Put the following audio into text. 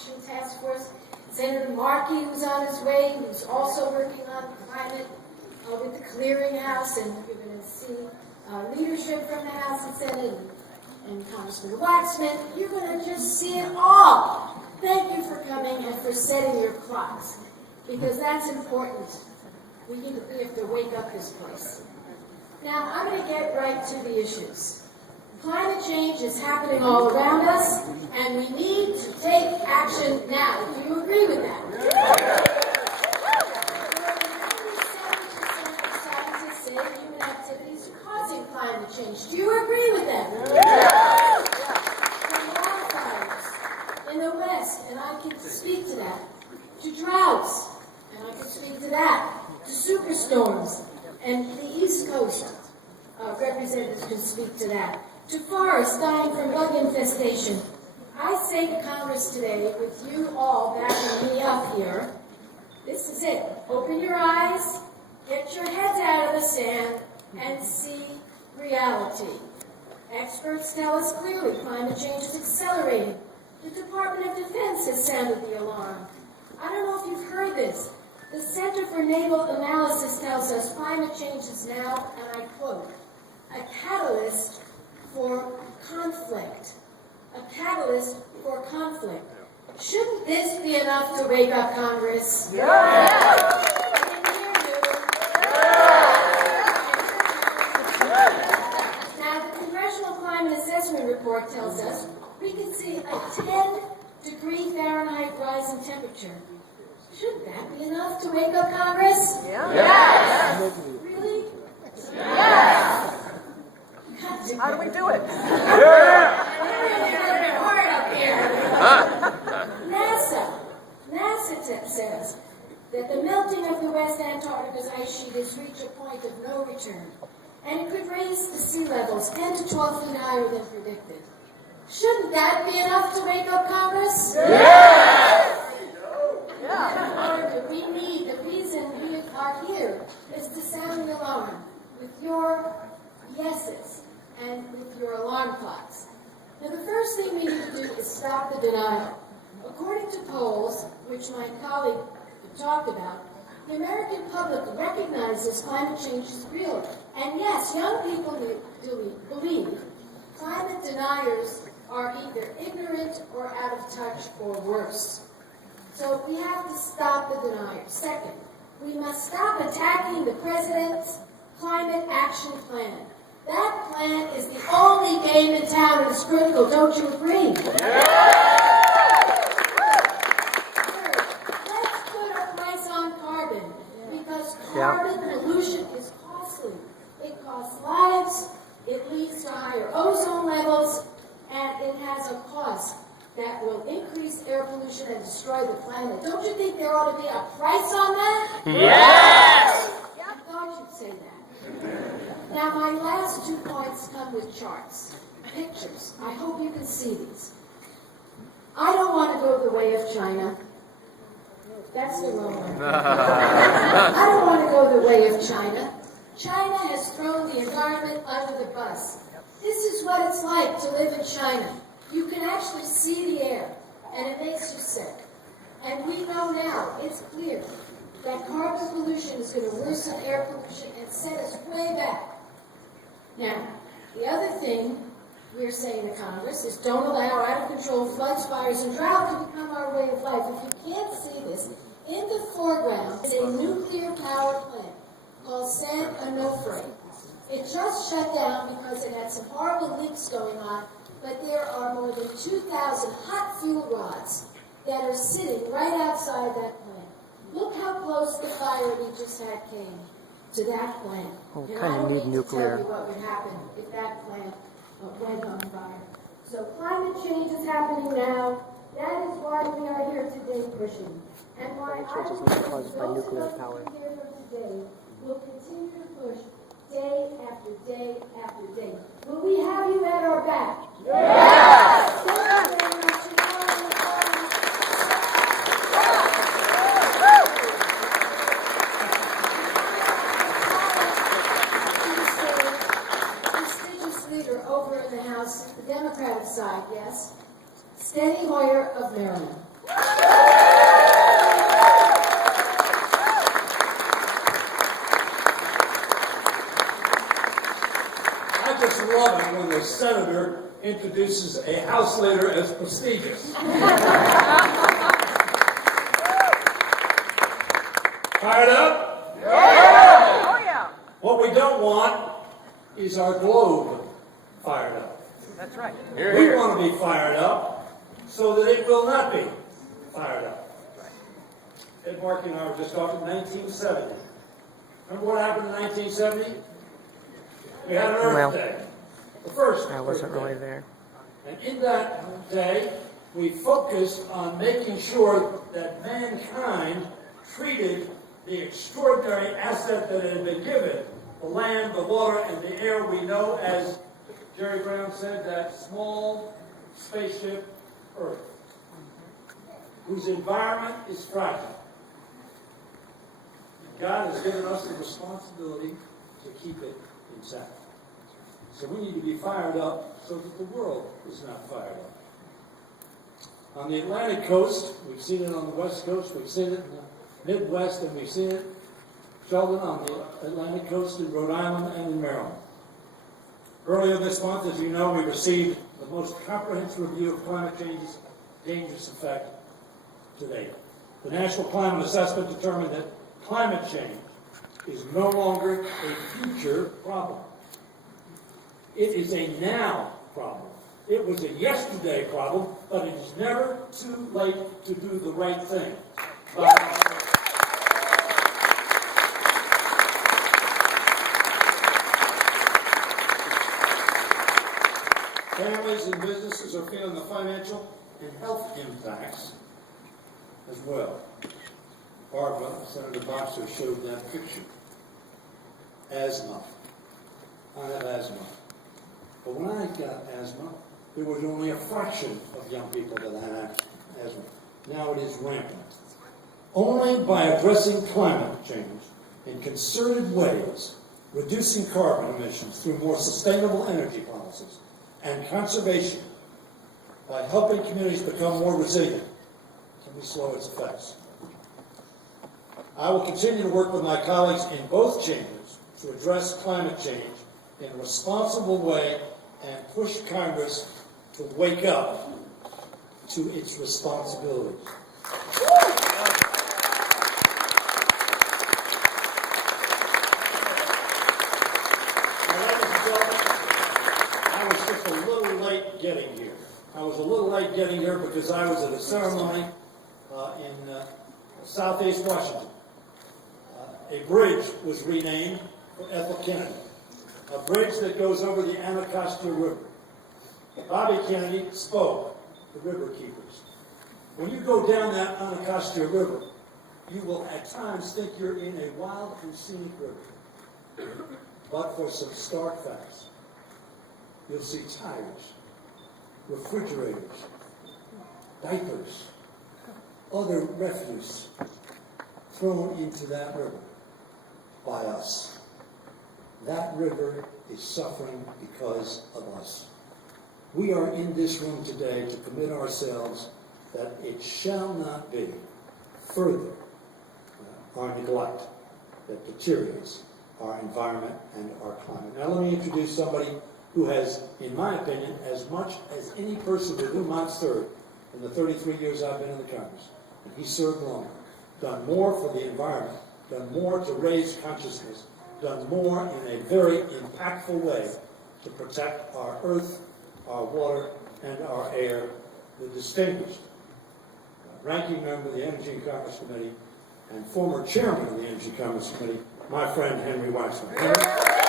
Action Task Force. Senator Markey, who's on his way, who's also working on climate with the Clearinghouse, and you're going to see leadership from the House and Senate, and Congressman Waxman. You're going to just see it all. Thank you for coming and for setting your clocks, because that's important. We have to wake up this place. Now, I'm going to get right to the issues. Climate change is happening all around us, and we need to take action now. Do you agree with that? Scientists say human activities are causing climate change. Do you agree with that? From wildfires in the West, and I can speak to that, to droughts, and I can speak to that, to superstorms, and the East Coast representatives can speak to that, to forests dying from bug infestation. I say to Congress today, with you all backing me up here, this is it. Open your eyes, get your heads out of the sand, and see reality. Experts tell us clearly climate change is accelerating. The Department of Defense has sounded the alarm. I don't know if you've heard this. The Center for Naval Analysis tells us climate change is now, and I quote, a catalyst for conflict. A catalyst for conflict. Shouldn't this be enough to wake up Congress? Yeah. I can hear you. Now, the Congressional Climate Assessment Report tells us we can see a 10-degree Fahrenheit rise in temperature. Shouldn't that be enough to wake up Congress? Yeah. Yes. Really? Yes. How do we do it? NASA says that the melting of the West Antarctica's ice sheet has reached a point of no return, and it could raise the sea levels 10 to 12 feet higher than predicted. Shouldn't that be enough to wake up Congress? Yes! We need, the reason we are here is to sound the alarm with your yeses and with your alarm clocks. Now, the first thing we need to do is stop the denial. According to polls, which my colleague talked about, the American public recognizes climate change is real. And yes, young people believe climate deniers are either ignorant or out of touch or worse. So we have to stop the deniers. Second, we must stop attacking the president's climate action plan. That plan is the only game in town and is critical. Don't you agree? Yeah. Third, let's put a price on carbon, because carbon pollution is costly. It costs lives, it leads to higher ozone levels, and it has a cost that will increase air pollution and destroy the planet. Don't you think there ought to be a price on that? Yes! I thought you'd say that. Now, my last 2 points come with charts, pictures. I hope you can see these. I don't want to go the way of China. That's the wrong one. I don't want to go the way of China. China has thrown the environment under the bus. This is what it's like to live in China. You can actually see the air, and it makes you sick. And we know now, it's clear, that carbon pollution is going to worsen air pollution and set us way back. Now, the other thing we're saying to Congress is don't allow out-of-control floods, fires, and drought to become our way of life. If you can't see this, in the foreground is a nuclear power plant called San Onofre. It just shut down because it had some horrible leaks going on, but there are more than 2,000 hot fuel rods that are sitting right outside that plant. Look how close the fire we just had came to that plant. Oh, kind of need nuclear. I don't need to tell you what would happen if that plant went on fire. So climate change is happening now. That is why we are here today pushing. And why I believe those of us who are here today will continue to push day after day after day. Will we have you at our back? Yes! Thank you very much. Prestigious leader over in the House, the Democratic side, yes? Steny Hoyer of Maryland. love it when the senator introduces a House leader as prestigious. Fired up? Oh, yeah. What we don't want is our globe fired up. That's right. We want to be fired up so that it will not be fired up. Ed Markey and I were just talking 1970. Remember what happened in 1970? We had an Earth Day. The first I wasn't Earth Day. really there. And in that day, we focused on making sure that mankind treated the extraordinary asset that had been given, the land, the water, and the air we know as, Jerry Brown said, that small spaceship Earth, whose environment is fragile. God has given us the responsibility to keep it intact. So we need to be fired up so that the world is not fired up. On the Atlantic coast, we've seen it on the West Coast, we've seen it in the Midwest, and we've seen it, Sheldon, on the Atlantic coast in Rhode Island and in Maryland. Earlier this month, as you know, we received the most comprehensive review of climate change's dangerous effect to date. The National Climate Assessment determined that climate change is no longer a future problem. It is a now problem. It was a yesterday problem, but it is never too late to do the right thing. Families and businesses are feeling the financial and health impacts as well. Barbara, Senator Boxer, showed that picture. Asthma. I have asthma. But when I got asthma, there was only a fraction of young people that had asthma. Now it is rampant. Only by addressing climate change in concerted ways, reducing carbon emissions through more sustainable energy policies and conservation, by helping communities become more resilient, can we slow its effects. I will continue to work with my colleagues in both chambers to address climate change in a responsible way and push Congress to wake up to its responsibilities. I was just a little late getting here. I was a little late getting here because I was at a ceremony in Southeast Washington. A bridge was renamed for Ethel Kennedy, a bridge that goes over the Anacostia River. Bobby Kennedy spoke to river keepers. When you go down that Anacostia River, you will at times think you're in a wild and scenic river. But for some stark facts, you'll see tires, refrigerators, diapers, other refuse thrown into that river by us. That river is suffering because of us. We are in this room today to commit ourselves that it shall not be further our neglect that deteriorates our environment and our climate. Now let me introduce somebody who has, in my opinion, as much as any person with whom I've served in the 33 years I've been in the Congress, and he served longer, done more for the environment, done more to raise consciousness, done more in a very impactful way to protect our earth, our water, and our air, the distinguished ranking member of the Energy and Commerce Committee and former chairman of the Energy and Commerce Committee, my friend Henry Waxman.